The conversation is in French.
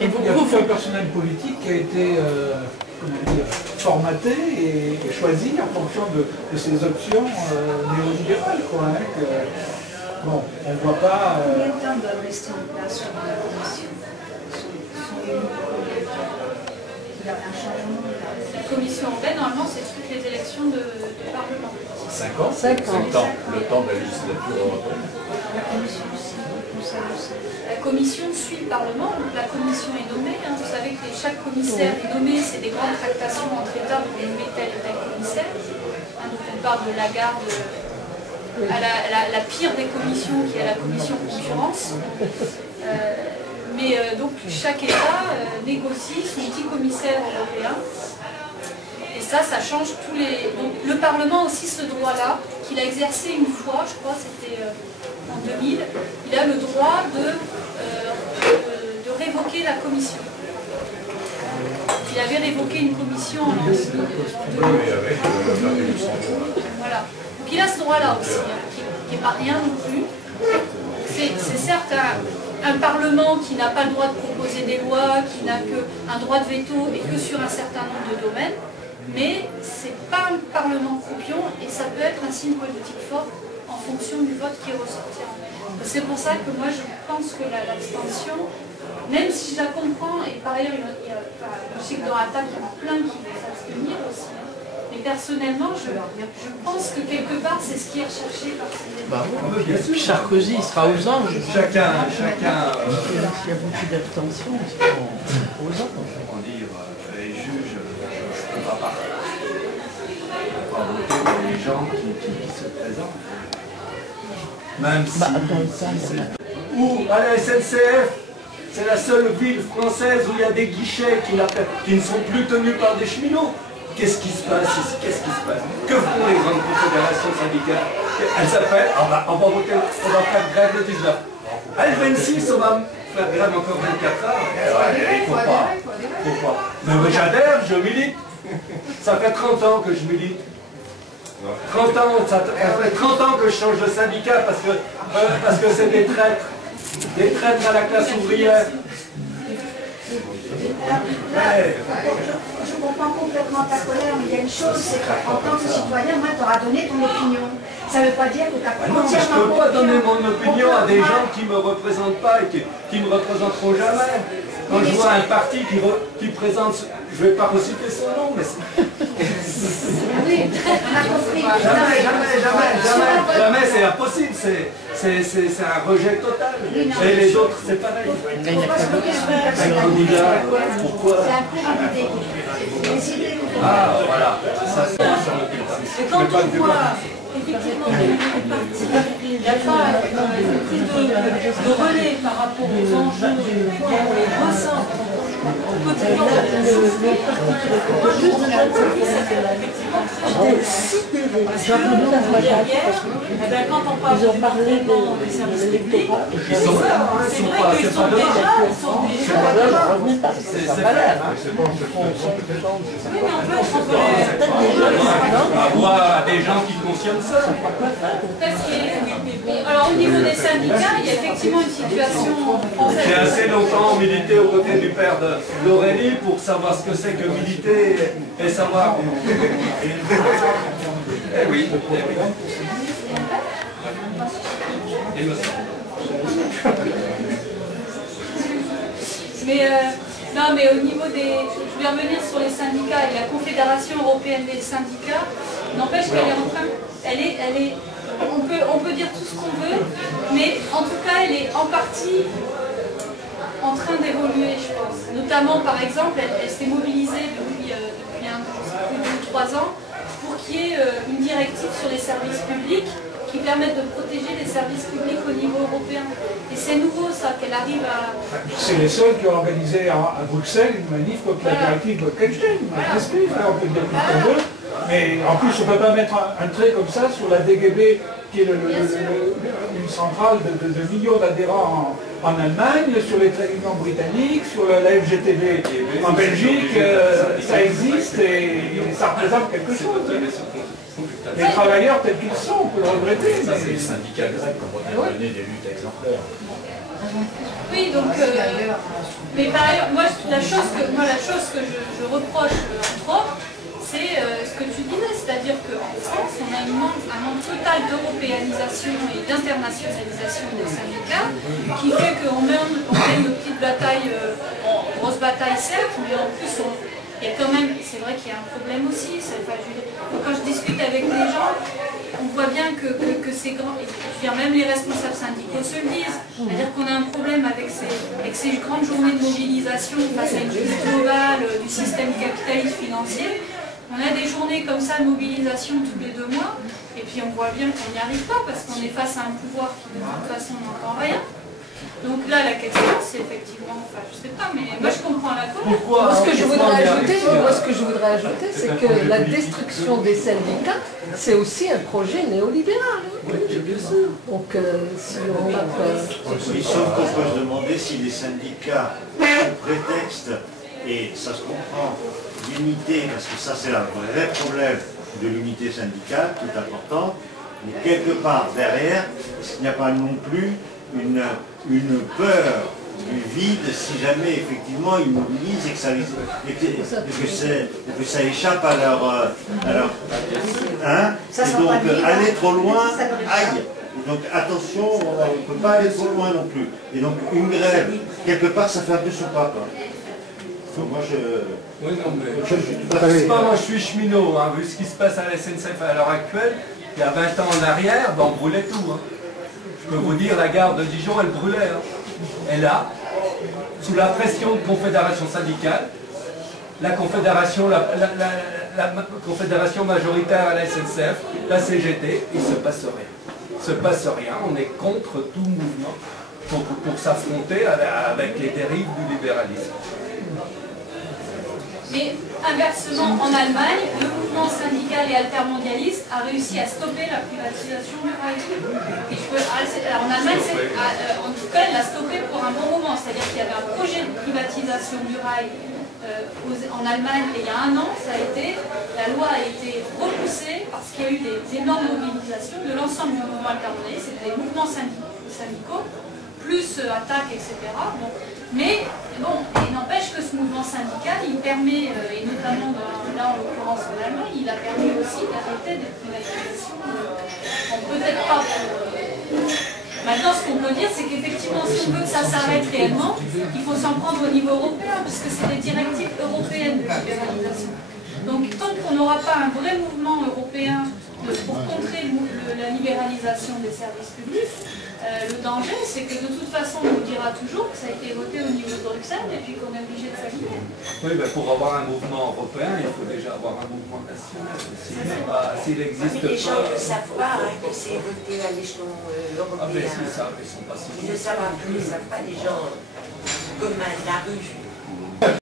il y a tout un personnel politique qui a été formaté et choisi en fonction de ces options néolibérales, quoi, hein, bon, on ne voit pas... Combien de temps doivent rester en place sur la commission? Sont élus pour combien de temps? Il y a un changement de la commission européenne, normalement, c'est toutes les élections du Parlement. 5 ans. 5 ans. Le temps de la législature européenne. La commission aussi, tout ça aussi. La commission suit le Parlement, donc la commission est nommée. Hein. Vous savez que chaque commissaire est nommé, c'est des grandes tractations entre États pour nommer tel et tel commissaire. Hein, donc on parle de Lagarde à la pire des commissions, qui est la commission concurrence. Donc chaque État négocie son petit commissaire européen. Et ça change tous les... Donc le Parlement a aussi ce droit-là, qu'il a exercé une fois, je crois, c'était en 2000. Il a le droit de révoquer la commission. Il avait révoqué une commission en 2000. Voilà. Donc il a ce droit-là aussi, hein, qui n'est pas rien non plus. C'est certes un Parlement qui n'a pas le droit de proposer des lois, qui n'a qu'un droit de veto et que sur un certain nombre de domaines, mais ce n'est pas un Parlement croupion et ça peut être un signe politique fort en fonction du vote qui est ressorti. C'est pour ça que moi je pense que l'abstention, même si je la comprends, et par ailleurs je sais que dans la table il y en a plein qui vont s'abstenir aussi, mais personnellement je pense que quelque part c'est ce qui est recherché par ces débats. Sarkozy il sera aux anges. Chacun. S'il y a beaucoup d'abstention, il sera aux anges. On dit les juges ne peux pas voter pour les gens qui se présentent. Même si ou à la SNCF, c'est la seule ville française où il y a des guichets qui ne sont plus tenus par des cheminots. Qu'est-ce qui se passe ici? Qu'est-ce qui se passe? Que font les grandes confédérations syndicales? Elles appellent, on va faire grève le 19. À le 26, on va faire grève encore 24 heures. Il faut pas. Mais j'adhère, je milite. Ça fait 30 ans que je milite. 30 ans, ça fait 30 ans que je change de syndicat parce que c'est des traîtres. Des traîtres à la classe ouvrière. Je comprends complètement ta colère, mais il y a une chose, c'est qu'en tant que citoyen, moi, tu auras donné ton opinion. Ça ne veut pas dire que tu as non, mais je ne peux pas donner mon opinion à des gens qui ne me représentent pas et qui ne me représenteront jamais. Quand je vois un parti qui présente, je ne vais pas reciter son nom, mais oui, on a compris. Jamais, c'est impossible, c'est un rejet total. Et les autres, c'est pareil. Pourquoi? C'est un courant d'idées. Ah, voilà, ça c'est sur le et quand on voit effectivement des partis, il n'y a pas une prise de relais par rapport aux enjeux, on les ressent au quotidien. Moi je trouve effectivement derrière, quand on parle du démantèlement des services publics, c'est vrai qu'ils sont déjà oui, mais on peut avoir des gens qui cautionnent ça. Alors au niveau des syndicats, il y a effectivement une situation française. J'ai assez longtemps milité aux côtés du père d'Aurélie pour savoir ce que c'est que militer et savoir... Eh oui. Il me semble. Non, mais au niveau des... Je vais revenir sur les syndicats et la Confédération européenne des syndicats. N'empêche qu'elle est en train... On peut dire tout ce qu'on veut, mais en tout cas, elle est en partie en train d'évoluer, je pense. Notamment, par exemple, elle s'est mobilisée depuis plus de 3 ans pour qu'il y ait une directive sur les services publics qui permettent de protéger les services publics au niveau européen. Et c'est nouveau, ça, qu'elle arrive à... C'est les seuls qui ont organisé à Bruxelles une manif contre la directive Bolkestein. On peut dire tout ce qu'on veut. Mais en plus, on ne peut pas mettre un trait comme ça sur la DGB, qui est une centrale de millions d'adhérents en Allemagne, sur les trains d'union britanniques, sur la FGTB en Belgique. Ça existe et ça représente quelque chose. Les travailleurs tels qu'ils sont, on peut le regretter. Ça, c'est les syndicats grecs qui ont donné des luttes exemplaires. Oui, donc, mais par ailleurs, moi la chose que je reproche, entre autres, c'est ce que tu disais, c'est-à-dire qu'en France, on a un manque total d'européanisation et d'internationalisation des syndicats, qui fait qu'on mène nos petites batailles, grosses batailles certes, mais en plus, il y a quand même, c'est vrai qu'il y a un problème aussi. Quand je discute avec des gens, on voit bien que ces grands, même les responsables syndicaux se le disent, c'est-à-dire qu'on a un problème avec ces grandes journées de mobilisation face à une crise globale du système capitaliste financier. On a des journées comme ça de mobilisation tous les 2 mois, et puis on voit bien qu'on n'y arrive pas parce qu'on est face à un pouvoir qui de toute façon n'entend rien. Donc là, la question, c'est effectivement, enfin je sais pas, mais moi je comprends la cause. Moi, ce que je voudrais ajouter, c'est que la destruction des syndicats, c'est aussi un projet néolibéral. Oui, bien sûr. Donc, si on va Oui, sauf qu'on peut se demander si les syndicats, sous prétexte, et ça se comprend, l'unité, parce que ça c'est un vrai problème de l'unité syndicale, tout important, mais quelque part derrière, est-ce qu'il n'y a pas non plus une peur du vide si jamais effectivement ils mobilisent et que ça échappe à leur hein, et donc aller trop loin, aïe. Donc attention, on ne peut pas aller trop loin non plus. Et donc une grève, quelque part ça fait un peu soupape. Moi oui, non, mais moi je suis cheminot, hein, vu ce qui se passe à la SNCF à l'heure actuelle, il y a 20 ans en arrière, on brûlait tout. Hein. Je peux vous dire, la gare de Dijon, elle brûlait. Hein. Et là, sous la pression de confédération syndicale, la confédération, la confédération majoritaire à la SNCF, la CGT, il ne se passe rien. Il ne se passe rien, on est contre tout mouvement pour s'affronter avec les dérives du libéralisme. Mais inversement, en Allemagne, le mouvement syndical et altermondialiste a réussi à stopper la privatisation du rail. En Allemagne, en tout cas, elle l'a stoppé pour un bon moment. C'est-à-dire qu'il y avait un projet de privatisation du rail en Allemagne, et il y a 1 an, la loi a été repoussée parce qu'il y a eu des énormes mobilisations de l'ensemble du mouvement altermondialiste. C'était des mouvements syndicaux, plus attaques, etc. Bon. Mais bon, il n'empêche que ce mouvement syndical, il permet, et notamment là en l'occurrence en Allemagne, il a permis aussi d'arrêter des privatisations. Peut-être pas. Maintenant, ce qu'on peut dire, c'est qu'effectivement, si on veut que ça s'arrête réellement, il faut s'en prendre au niveau européen, puisque c'est des directives européennes de libéralisation. Donc, tant qu'on n'aura pas un vrai mouvement européen pour contrer la libéralisation des services publics, le danger, c'est que de toute façon, on nous dira toujours que ça a été voté au niveau de Bruxelles et puis qu'on est obligé de s'aligner. Oui, ben pour avoir un mouvement européen, il faut déjà avoir un mouvement national. S'il n'existe pas... Les gens ne savent pas que c'est voté à l'échelon européen. Ah, mais c'est ça, ils sont pas Ils ne savent pas, les gens communs de la rue.